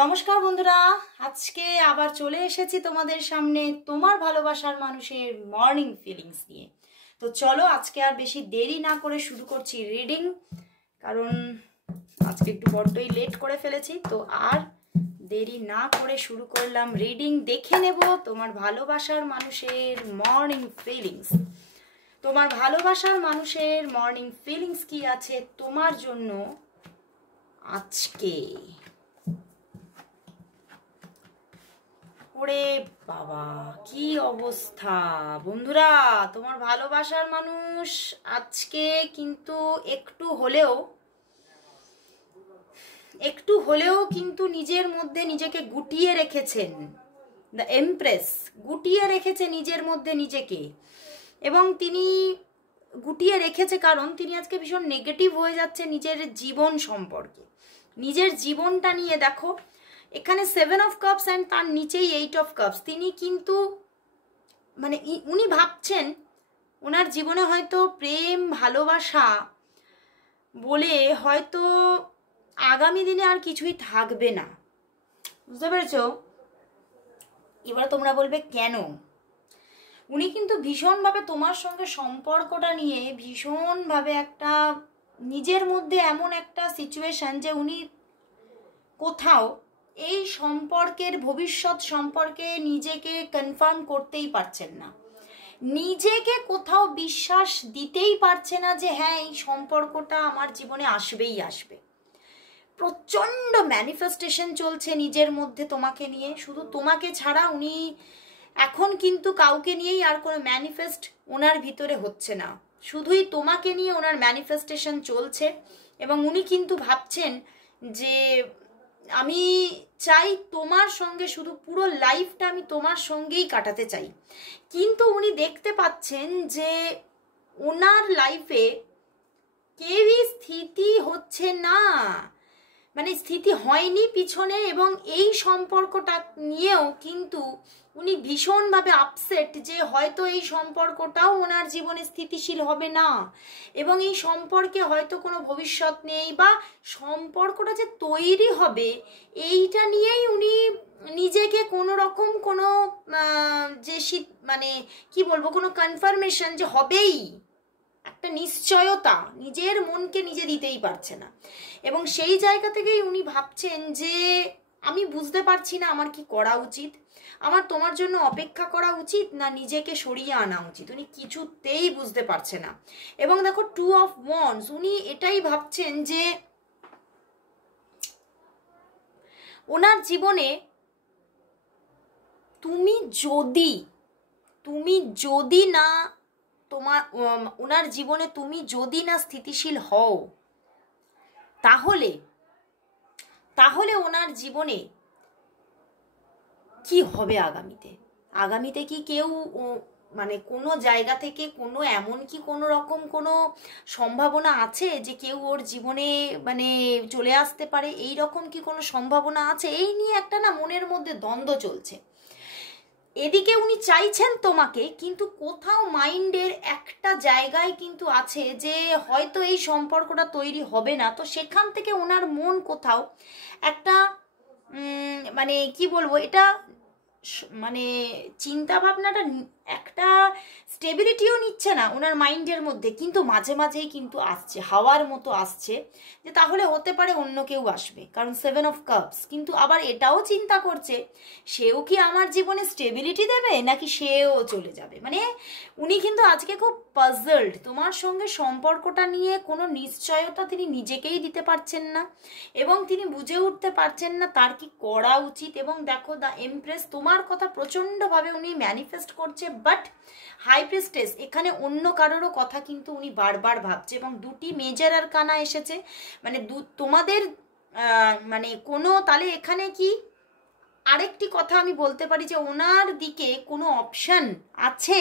নমস্কার বন্ধুরা, আজকে আবার চলে এসেছি তোমাদের সামনে তোমার ভালোবাসার মানুষের মর্নিং ফিলিংস নিয়ে। তো চলো আজকে আর বেশি দেরি না করে শুরু করছি রিডিং, কারণ আজকে একটু বড্ডই লেট করে ফেলেছি। তো আর দেরি না করে শুরু করলাম রিডিং। দেখে নেব তোমার ভালোবাসার মানুষের মর্নিং ফিলিংস। তোমার ভালোবাসার মানুষের মর্নিং ফিলিংস কি আছে তোমার জন্য আজকে। ওরে বাবা, কি অবস্থা বন্ধুরা! তোমার ভালোবাসার মানুষ আজকে কিন্তু একটু হলেও কিন্তু নিজের মধ্যে নিজেকে গুটিয়ে রেখেছেন। দ্য এমপ্রেস গুটিয়ে রেখেছে নিজের মধ্যে নিজেকে, এবং তিনি গুটিয়ে রেখেছে কারণ তিনি আজকে ভীষণ নেগেটিভ হয়ে যাচ্ছে নিজের জীবন সম্পর্কে। নিজের জীবনটা নিয়ে দেখো, এখানে 7 অফ কাপস অ্যান্ড তার নিচেই 8 অফ কাপস। তিনি কিন্তু মানে উনি ভাবছেন ওনার জীবনে হয়তো প্রেম ভালোবাসা বলে হয়তো আগামী দিনে আর কিছুই থাকবে না। বুঝতে পেরেছো? এবার তোমরা বলবে কেন? উনি কিন্তু ভীষণভাবে তোমার সঙ্গে সম্পর্কটা নিয়ে ভীষণভাবে একটা নিজের মধ্যে এমন একটা সিচুয়েশন যে উনি কোথাও এই সম্পর্কের ভবিষ্যৎ সম্পর্কে নিজেকে কনফার্ম করতেই পারছেন না। নিজেকে কোথাও বিশ্বাস দিতেই পারছে না যে হ্যাঁ, এই সম্পর্কটা আমার জীবনে আসবেই আসবে। প্রচণ্ড ম্যানিফেস্টেশন চলছে নিজের মধ্যে তোমাকে নিয়ে। শুধু তোমাকে ছাড়া উনি এখন কিন্তু কাউকে নিয়েই আর কোনো ম্যানিফেস্ট ওনার ভিতরে হচ্ছে না, শুধুই তোমাকে নিয়ে ওনার ম্যানিফেস্টেশন চলছে। এবং উনি কিন্তু ভাবছেন যে আমি চাই তোমার সঙ্গে শুধু পুরো লাইফটা আমি তোমার সঙ্গেই কাটাতে চাই। কিন্তু উনি দেখতে পাচ্ছেন যে ওনার লাইফে কেউই স্থিতি হচ্ছে না, মানে স্থিতি হয়নি পিছনে। এবং এই সম্পর্কটা নিয়েও কিন্তু উনি ভীষণভাবে আপসেট যে হয়তো এই সম্পর্কটাও ওনার জীবনে স্থিতিশীল হবে না, এবং এই সম্পর্কে হয়তো কোনো ভবিষ্যৎ নেই, বা সম্পর্কটা যে তৈরি হবে এইটা নিয়েই উনি নিজেকে কোনো রকম কোনো যে মানে কি বলবো, কোনো কনফার্মেশন যে হবেই, একটা নিশ্চয়তা নিজের মনকে নিজে দিতেই পারছে না। এবং সেই জায়গা থেকেই উনি ভাবছেন যে আমি বুঝতে পারছি না আমার কি করা উচিত, আমার তোমার জন্য অপেক্ষা করা উচিত না নিজেকে সরিয়ে আনা উচিত। উনি কিছুতেই বুঝতে পারছে না। এবং দেখো 2 অফ ওয়ান্ডস, উনি এটাই ভাবছেন যে ওনার জীবনে তুমি যদি না তোমার ওনার জীবনে তুমি যদি না স্থিতিশীল হও, তাহলে ওনার জীবনে কি হবে আগামীতে কি কেউ মানে কোনো জায়গা থেকে কোনো এমন কি কোনো রকম কোনো সম্ভাবনা আছে যে কেউ ওর জীবনে মানে চলে আসতে পারে? এই রকম কি কোনো সম্ভাবনা আছে? এই নিয়ে একটা না মনের মধ্যে দ্বন্দ্ব চলছে। এদিকে উনি চাইছেন তোমাকে, কিন্তু কোথাও মাইন্ডের একটা জায়গায় কিন্তু আছে যে হয়তো এই সম্পর্কটা তৈরি হবে না। তো সেখান থেকে ওনার মন কোথাও একটা মানে কি বলবো, এটা মানে চিন্তা ভাবনাটা একটা স্টেবিলিটিও নিচ্ছে না ওনার মাইন্ডের মধ্যে, কিন্তু মাঝে মাঝেই কিন্তু আসছে, হাওয়ার মতো আসছে যে তাহলে হতে পারে অন্য কেউ আসবে, কারণ 7 অফ কাপস। কিন্তু আবার এটাও চিন্তা করছে সেও কি আমার জীবনে স্টেবিলিটি দেবে নাকি সেও চলে যাবে। মানে উনি কিন্তু আজকে খুব পাজলড। তোমার সঙ্গে সম্পর্কটা নিয়ে কোনো নিশ্চয়তা তিনি নিজেকেই দিতে পারছেন না, এবং তিনি বুঝে উঠতে পারছেন না তার কি করা উচিত। এবং দেখো দ্য এমপ্রেস, তোমার কথা প্রচণ্ডভাবে উনি ম্যানিফেস্ট করছে, বাট হাই প্রিস্টেস এখানে অন্য কারোরও কথা কিন্তু উনি বারবার ভাবছে। এবং 2টি মেজর আরকানা এসেছে, মানে তোমাদের মানে কোনো, তাহলে এখানে কি আরেকটি কথা আমি বলতে পারি যে ওনার দিকে কোনো অপশন আছে।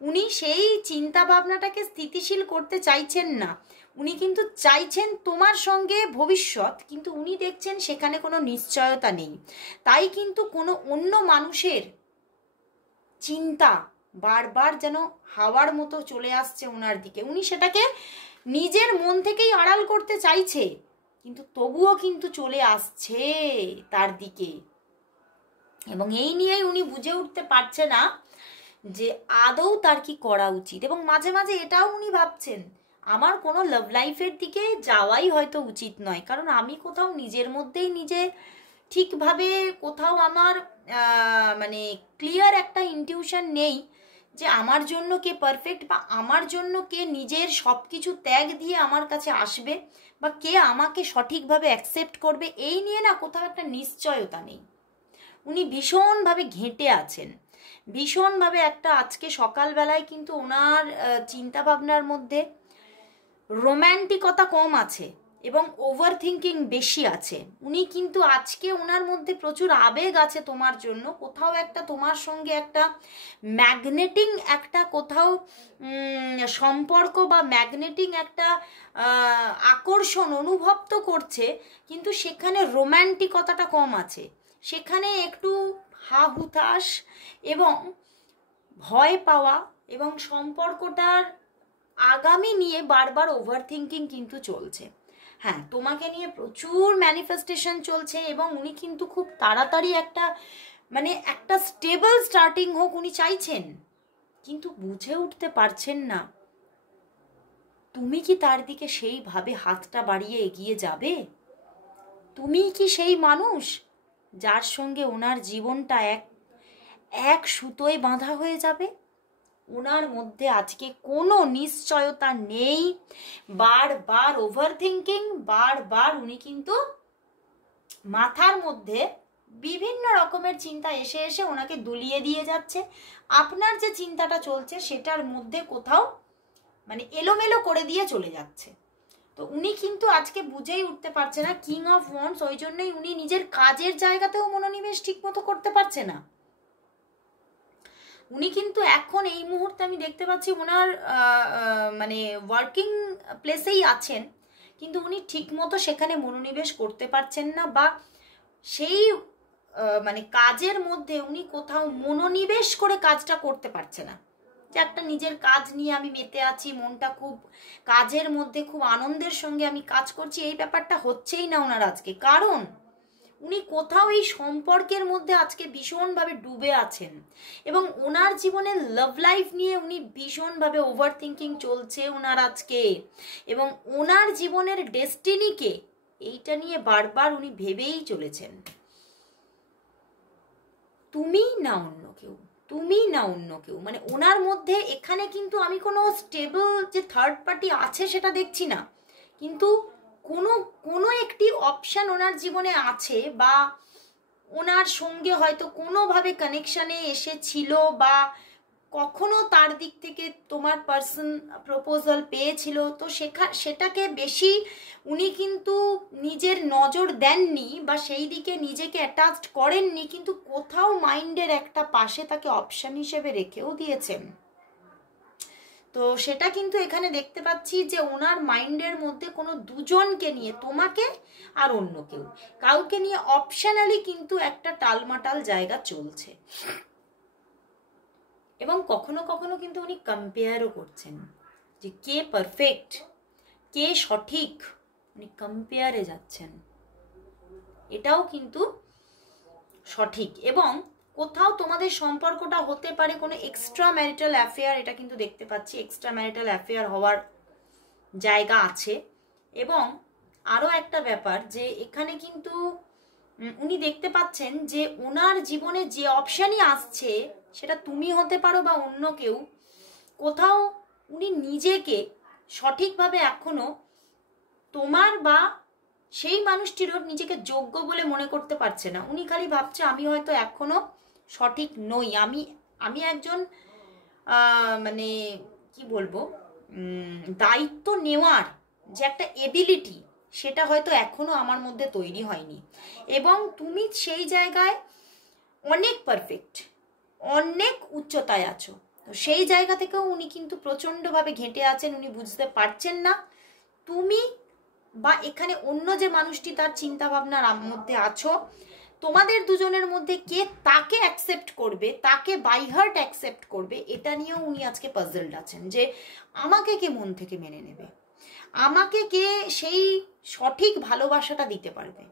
উনি সেই চিন্তা ভাবনাটাকে স্থিতিশীল করতে চাইছেন না, উনি কিন্তু চাইছেন তোমার সঙ্গে ভবিষ্যৎ, কিন্তু উনি দেখছেন সেখানে কোনো নিশ্চয়তা নেই। তাই কিন্তু কোনো অন্য মানুষের চিন্তা বারবার যেন হাওয়ার মতো চলে আসছে ওনার দিকে। উনি সেটাকে নিজের মন থেকেই আড়াল করতে চাইছে, কিন্তু তবুও কিন্তু চলে আসছে তার দিকে। এবং এই নিয়েই উনি বুঝে উঠতে পারছে না যে আদৌ তার কি করা উচিত। এবং মাঝে মাঝে এটাও উনি ভাবছেন আমার কোনো লাভ লাইফের দিকে যাওয়াই হয়তো উচিত নয়, কারণ আমি কোথাও নিজের মধ্যেই নিজে ঠিকভাবে কোথাও আমার মানে ক্লিয়ার একটা ইনটিউশন নেই যে আমার জন্য কে পারফেক্ট, বা আমার জন্য কে নিজের সব কিছু ত্যাগ দিয়ে আমার কাছে আসবে, বা কে আমাকে সঠিকভাবে অ্যাকসেপ্ট করবে। এই নিয়ে না কোথাও একটা নিশ্চয়তা নেই। উনি ভীষণভাবে ঘেঁটে আছেন, ভীষণভাবে একটা আজকে সকালবেলায় কিন্তু ওনার চিন্তাভাবনার মধ্যে রোম্যান্টিকতা কম আছে এবং ওভার থিঙ্কিং বেশি আছে। উনি কিন্তু আজকে ওনার মধ্যে প্রচুর আবেগ আছে তোমার জন্য, কোথাও একটা তোমার সঙ্গে একটা ম্যাগনেটিং একটা কোথাও সম্পর্ক বা ম্যাগনেটিং একটা আকর্ষণ অনুভব তো করছে, কিন্তু সেখানে রোম্যান্টিকতাটা কম আছে, সেখানে একটু হা হুতাশ এবং ভয় পাওয়া এবং সম্পর্কটার আগামী নিয়ে বারবার ওভার থিঙ্কিং কিন্তু চলছে। হ্যাঁ, তোমাকে নিয়ে প্রচুর ম্যানিফেস্টেশন চলছে এবং উনি কিন্তু খুব তাড়াতাড়ি একটা মানে একটা স্টেবল স্টার্টিং হোক উনি চাইছেন, কিন্তু বুঝে উঠতে পারছেন না তুমি কি তার দিকে সেইভাবে হাতটা বাড়িয়ে এগিয়ে যাবে। তুমি কি সেই মানুষ যার সঙ্গে ওনার জীবনটা এক সুতোয় বাঁধা হয়ে যাবে। ওনার মধ্যে আজকে কোনো নিশ্চয়তা নেই, বারবার ওভার থিঙ্কিং, বারবার উনি কিন্তু মাথার মধ্যে বিভিন্ন রকমের চিন্তা এসে এসে ওনাকে দুলিয়ে দিয়ে যাচ্ছে। আপনার যে চিন্তাটা চলছে সেটার মধ্যে কোথাও মানে এলোমেলো করে দিয়ে চলে যাচ্ছে। তো উনি কিন্তু আজকে বুঝেই উঠতে পারছে না কিং অফ ওয়ান্ডস, ওই জন্যই উনি নিজের কাজের জায়গাতেও মনোনিবেশ ঠিক মতো করতে পারছে না। উনি কিন্তু এখন এই মুহূর্তে আমি দেখতে পাচ্ছি ওনার মানে ওয়ার্কিং প্লেসেই আছেন, কিন্তু উনি ঠিক মতো সেখানে মনোনিবেশ করতে পারছেন না, বা সেই মানে কাজের মধ্যে উনি কোথাও মনোনিবেশ করে কাজটা করতে পারছে না। যে একটা নিজের কাজ নিয়ে আমি মেতে আছি, মনটা খুব কাজের মধ্যে খুব আনন্দের সঙ্গে আমি কাজ করছি, এই ব্যাপারটা হচ্ছেই না ওনার আজকে। কারণ উনি কোথাও এই সম্পর্কের মধ্যে আজকে ভীষণভাবে ডুবে আছেন এবং ওনার জীবনের লাভ লাইফ নিয়ে উনি ভীষণভাবে ওভার থিঙ্কিং চলছে ওনার আজকে, এবং ওনার জীবনের ডেস্টিনিকে এইটা নিয়ে বারবার উনি ভেবেই চলেছেন। তুমি না অন্য কেউ, তুমি না অন্য কেউ, মানে ওনার মধ্যে এখানে কিন্তু আমি কোনো স্টেবল যে থার্ড পার্টি আছে সেটা দেখছি না, কিন্তু কোনো একটি অপশন ওনার জীবনে আছে, বা ওনার সঙ্গে হয়তো কোনোভাবে কানেকশানে এসেছিল, বা কখনো তার দিক থেকে তোমার পার্সন প্রপোজাল পেয়েছিল, তো সেটাকে বেশি উনি কিন্তু নিজের নজর দেননি বা সেই দিকে নিজেকে অ্যাটাচড করেননি, কিন্তু কোথাও মাইন্ডের একটা পাশে তাকে অপশন হিসেবে রেখেও দিয়েছেন। তো সেটা কিন্তু এখানে দেখতে পাচ্ছি যে ওনার মাইন্ডের মধ্যে কোনো দুজনকে নিয়ে, তোমাকে আর অন্য কেউ, কাউকে নিয়ে অপশনালি কিন্তু একটা টালমাটাল জায়গা চলছে। এবং কখনো কখনো কিন্তু উনি কম্পেয়ারও করছেন যে কে পারফেক্ট, কে সঠিক, উনি কম্পেয়ারে যাচ্ছেন, এটাও কিন্তু সঠিক। এবং কোথাও তোমাদের সম্পর্কটা হতে পারে কোনো এক্সট্রা ম্যারিটাল অ্যাফেয়ার, এটা কিন্তু দেখতে পাচ্ছি এক্সট্রা ম্যারিটাল অ্যাফেয়ার হওয়ার জায়গা আছে। এবং আরও একটা ব্যাপার যে এখানে কিন্তু উনি দেখতে পাচ্ছেন যে ওনার জীবনে যে অপশানই আসছে সেটা তুমি হতে পারো বা অন্য কেউ, কোথাও উনি নিজেকে সঠিকভাবে এখনো তোমার বা সেই মানুষটিরও নিজেকে যোগ্য বলে মনে করতে পারছে না। উনি খালি ভাবছে আমি হয়তো এখনো সঠিক নই, আমি একজন মানে কি বলবো, দায়িত্ব নেওয়ার যে একটা এবিলিটি সেটা হয়তো এখনো আমার মধ্যে তৈরি হয়নি। এবং তুমি সেই জায়গায় অনেক পারফেক্ট, অনেক উচ্চতায় আছো, তো সেই জায়গা থেকেও উনি কিন্তু প্রচণ্ডভাবে ঘেঁটে আছেন। উনি বুঝতে পারছেন না তুমি বা এখানে অন্য যে মানুষটি তার চিন্তা ভাবনার মধ্যে আছো, তোমাদের দুজনের মধ্যে কে তাকে অ্যাকসেপ্ট করবে, তাকে বাই হার্ট অ্যাকসেপ্ট করবে, এটা নিয়েও উনি আজকে পাজলড আছেন যে আমাকে কে মন থেকে মেনে নেবে, আমাকে কে সেই সঠিক ভালোবাসাটা দিতে পারবে,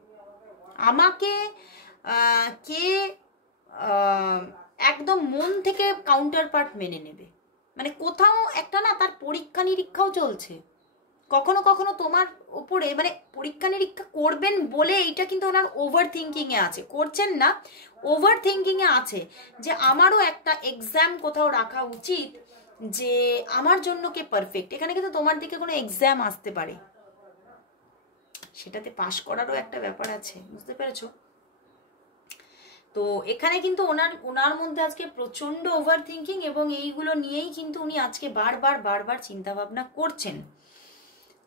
আমাকে কে একদম মন থেকে কাউন্টার পার্ট মেনে নেবে। মানে কোথাও একটা না তার পরীক্ষা নিরীক্ষাও চলছে, কখনো কখনো তোমার ওপরে মানে পরীক্ষা নিরীক্ষা করবেন বলে এইটা কিন্তু ওনার ওভার থিঙ্কিংয়ে আছে, করছেন না, ওভার থিঙ্কিংয়ে আছে যে আমারও একটা এক্সাম কোথাও রাখা উচিত, যে আমার জন্য কে পারফেক্ট। এখানে কিন্তু তোমার দিকে কোনো এক্সাম আসতে পারে, সেটাতে পাশ করারও একটা ব্যাপার আছে, বুঝতে পেরেছো? তো এখানে কিন্তু ওনার মধ্যে আজকে প্রচন্ড ওভার থিঙ্কিং, এবং এইগুলো নিয়েই কিন্তু উনি আজকে বারবার চিন্তা ভাবনা করছেন।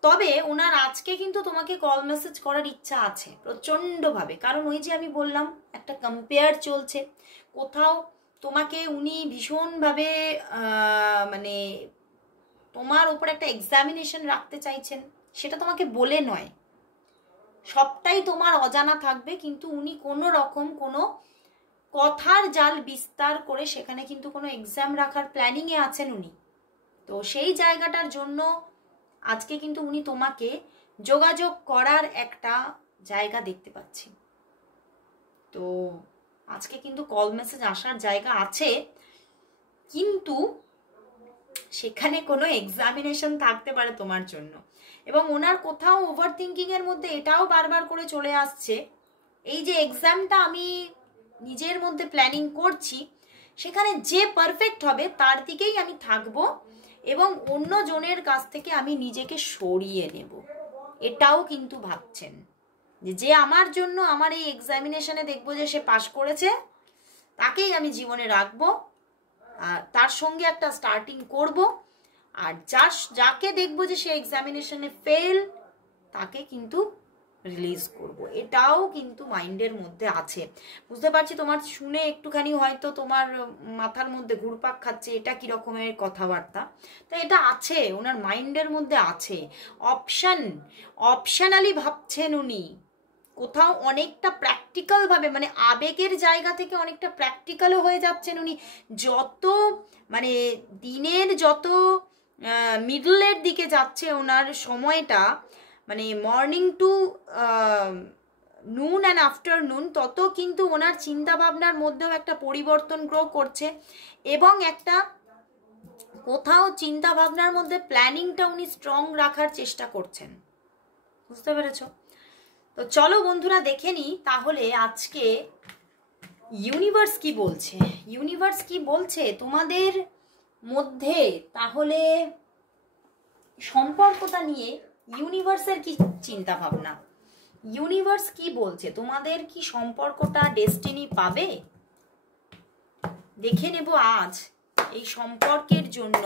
তবে ওনার আজকে কিন্তু তোমাকে কল মেসেজ করার ইচ্ছা আছে প্রচন্ডভাবে, কারণ ওই যে আমি বললাম একটা কম্পেয়ার চলছে, কোথাও তোমাকে উনি ভীষণভাবে মানে তোমার উপর একটা এক্সামিনেশন রাখতে চাইছেন। সেটা তোমাকে বলে নয়, সবটাই তোমার অজানা থাকবে, কিন্তু উনি কোনো রকম কোনো কথার জাল বিস্তার করে সেখানে কিন্তু কোনো এক্সাম রাখার প্ল্যানিংয়ে আছেন উনি। তো সেই জায়গাটার জন্য আজকে কিন্তু উনি তোমাকে যোগাযোগ করার একটা জায়গা দেখতে পাচ্ছি। তো আজকে কিন্তু কল মেসেজ আসার জায়গা আছে, কিন্তু সেখানে কোনো এক্সামিনেশন থাকতে পারে তোমার জন্য। এবং ওনার কোথাও ওভার থিঙ্কিং এর মধ্যে এটাও বারবার করে চলে আসছে, এই যে এক্সামটা আমি নিজের মধ্যে প্ল্যানিং করছি, সেখানে যে পারফেক্ট হবে তার দিকেই আমি থাকবো, এবং অন্য জনের কাছ থেকে আমি নিজেকে সরিয়ে নেব, এটাও কিন্তু ভাবছেন। যে আমার জন্য আমার এই এক্সামিনেশনে দেখবো যে সে পাশ করেছে, তাকেই আমি জীবনে রাখবো, আর তার সঙ্গে একটা স্টার্টিং করব, আর যাকে দেখবো যে সে এক্সামিনেশনে ফেল, তাকে কিন্তু রিলিজ করব। এটাও কিন্তু মাইন্ডের মধ্যে আছে। বুঝতে পারছি তোমার শুনে একটুখানি হয়তো তোমার মাথার মধ্যে ঘুরপাক খাচ্ছে, এটা কি রকমের কথাবার্তা। তো এটা আছে, ওনার মাইন্ডের মধ্যে আছে। অপশনালি ভাবছেন উনি, কোথাও অনেকটা প্র্যাকটিক্যাল ভাবে, মানে আবেগের জায়গা থেকে অনেকটা প্র্যাকটিক্যালও হয়ে যাচ্ছেন উনি। যত মানে দিনের যত মিডলের দিকে যাচ্ছে ওনার সময়টা, মানে মর্নিং টু নুন অ্যান্ড আফটারনুন, তত কিন্তু ওনার চিন্তা ভাবনার মধ্যেও একটা পরিবর্তন গ্রো করছে, এবং একটা কোথাও চিন্তা ভাবনার মধ্যে প্ল্যানিংটা উনি স্ট্রং রাখার চেষ্টা করছেন। বুঝতে পেরেছ? তো চলো বন্ধুরা দেখে নিই তাহলে আজকে ইউনিভার্স কি বলছে। ইউনিভার্স কি বলছে তোমাদের মধ্যে, তাহলে সম্পর্কটা নিয়ে ইউনিভার্সের কি চিন্তা ভাবনা, ইউনিভার্স কি বলছে, তোমাদের কি সম্পর্কটা ডেস্টিনি পাবে? দেখে নেব আজ এই সম্পর্কের জন্য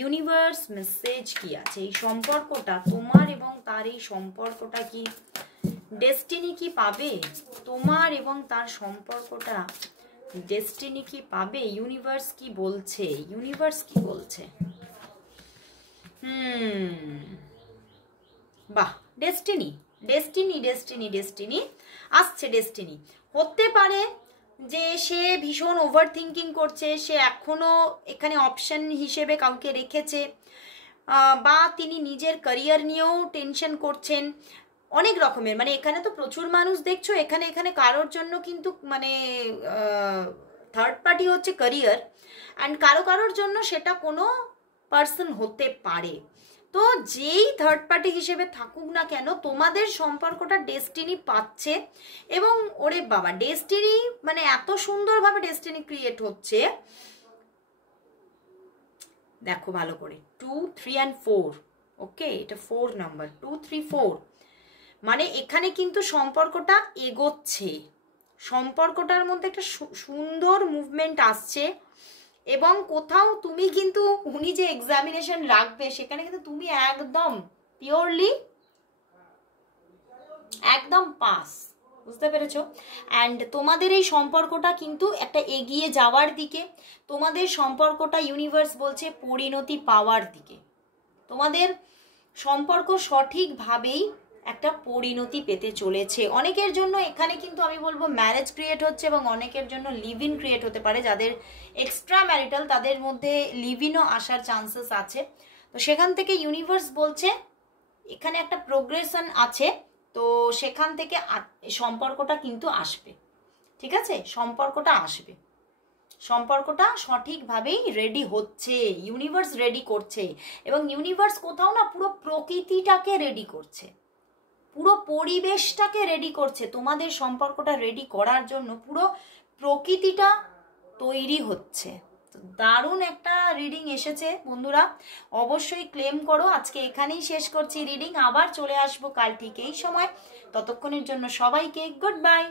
ইউনিভার্স মেসেজ কি আছে। এই সম্পর্কটা তোমার এবং তার, এই সম্পর্কটা কি ডেস্টিনি কি পাবে? তোমার এবং তার সম্পর্কটা ডেস্টিনি কি পাবে? ইউনিভার্স কি বলছে, ইউনিভার্স কি বলছে? বাহ, ডেস্টিনি ডেস্টিনি ডেস্টিনি ডেস্টিনি আসছে। ডেস্টিনি হতে পারে যে সে ভীষণ ওভার থিঙ্কিং করছে, সে এখনো এখানে অপশন হিসেবে কাউকে রেখেছে, বা তিনি নিজের ক্যারিয়ার নিয়েও টেনশন করছেন, অনেক রকমের। মানে এখানে তো প্রচুর মানুষ দেখছো, এখানে কারোর জন্য কিন্তু মানে থার্ড পার্টি হচ্ছে ক্যারিয়ার, অ্যান্ড কারোর জন্য সেটা কোনো পার্সন হতে পারে। তো যেই থার্ড পার্টি হিসেবে থাকুক না কেন, তোমাদের সম্পর্কটা ডেস্টিনি পাচ্ছে। এবং ওরে বাবা, ডেস্টিনি মানে এত সুন্দরভাবে ডেস্টিনি ক্রিয়েট হচ্ছে, দেখো ভালো করে 2, 3 and 4, ওকে, এটা 4 নাম্বার, 2, 3, 4, মানে এখানে কিন্তু সম্পর্কটা এগোচ্ছে, সম্পর্কটার মধ্যে একটা সুন্দর মুভমেন্ট আসছে। এবং কোথাও তুমি কিন্তু উনি যে এক্সামিনেশন রাখবে সেখানে কিন্তু তুমি একদম পিওরলি একদম পাস। বুঝতে পেরেছো? অ্যান্ড তোমাদের এই সম্পর্কটা কিন্তু একটা এগিয়ে যাওয়ার দিকে, তোমাদের সম্পর্কটা ইউনিভার্স বলছে পরিণতি পাওয়ার দিকে। তোমাদের সম্পর্ক সঠিকভাবেই একটা পরিণতি পেতে চলেছে। অনেকের জন্য এখানে কিন্তু আমি বলবো ম্যারেজ ক্রিয়েট হচ্ছে, এবং অনেকের জন্য লিভ ইন ক্রিয়েট হতে পারে। যাদের এক্সট্রা ম্যারিটাল, তাদের মধ্যে লিভ ইনও আসার চান্সেস আছে। তো সেখান থেকে ইউনিভার্স বলছে এখানে একটা প্রোগ্রেশন আছে, তো সেখান থেকে সম্পর্কটা কিন্তু আসবে, ঠিক আছে? সম্পর্কটা আসবে, সম্পর্কটা সঠিকভাবেই রেডি হচ্ছে, ইউনিভার্স রেডি করছে। এবং ইউনিভার্স কোথাও না পুরো প্রকৃতিটাকে রেডি করছে, পুরো পরিবেশটাকে রেডি করছে তোমাদের সম্পর্কটা রেডি করার জন্য। পুরো প্রকৃতিটা তৈরি হচ্ছে। দারুণ একটা রিডিং এসেছে বন্ধুরা, অবশ্যই ক্লেম করো। আজকে এখানেই শেষ করছি রিডিং, আবার চলে আসবো কাল ঠিক এই সময়। ততক্ষণের জন্য সবাইকে গুড বাই।